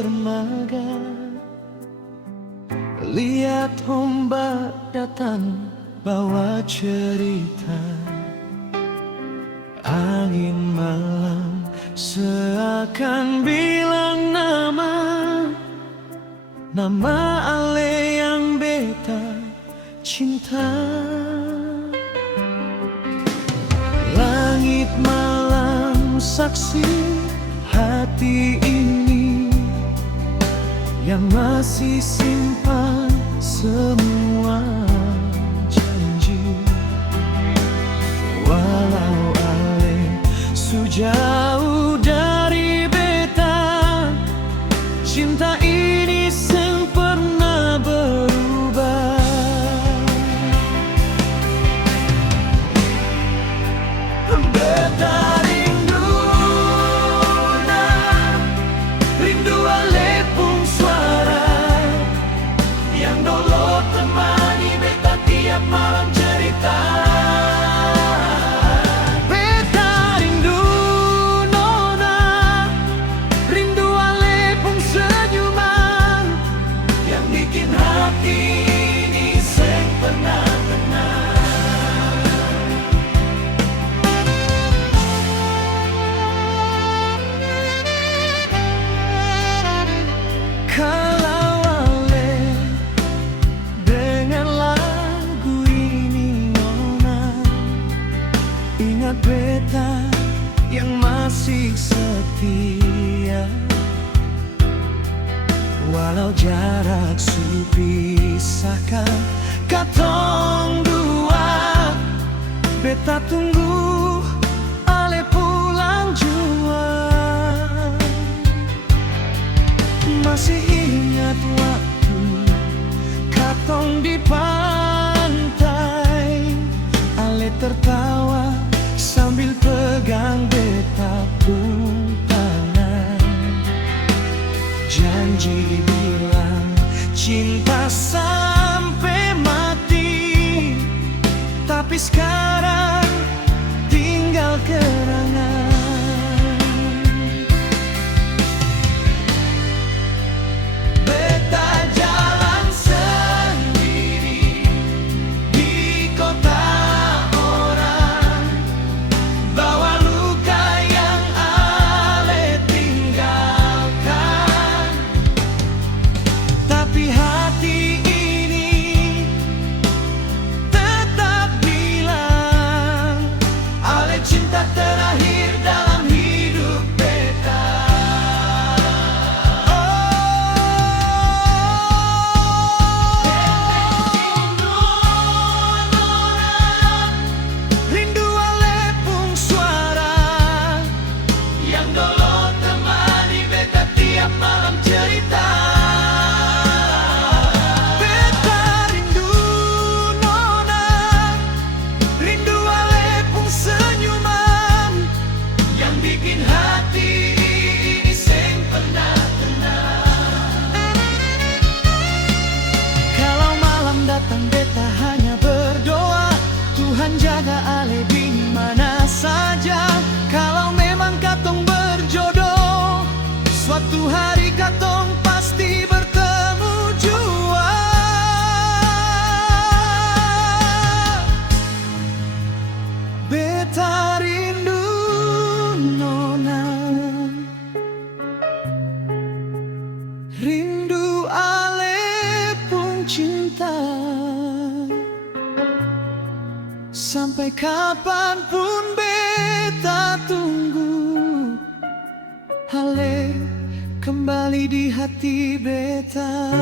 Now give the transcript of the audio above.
dermaga, lihat ombak datang bawa cerita. Angin malam seakan bilang nama ale yang beta cinta. Langit malam saksi hati ini yang masih simpan semua janji. Walau ale sejauh dari beta, cinta ini seng pernah berubah. Beta rindu ale pung suara yang dulu temani beta tiap malam cerita. Kalau ale dengan lagu ini nona, ingat beta yang masih setia. Walau jarak pisahkan katong dua, beta tunggu ale pulang jua. Masih ingat waktu katong di pantai, ale tertawa sambil pegang beta pung tangan. Janji bilang cinta sampai mati, tapi sekarang tinggal kenangan. Beta hanya berdoa, Tuhan jaga ale di mana saja. Kalau memang katong berjodoh, suatu hari katong pasti bertemu jua. Beta rindu nona, rindu ale pun cinta. Sampai kapanpun beta tunggu ale kembali di hati beta.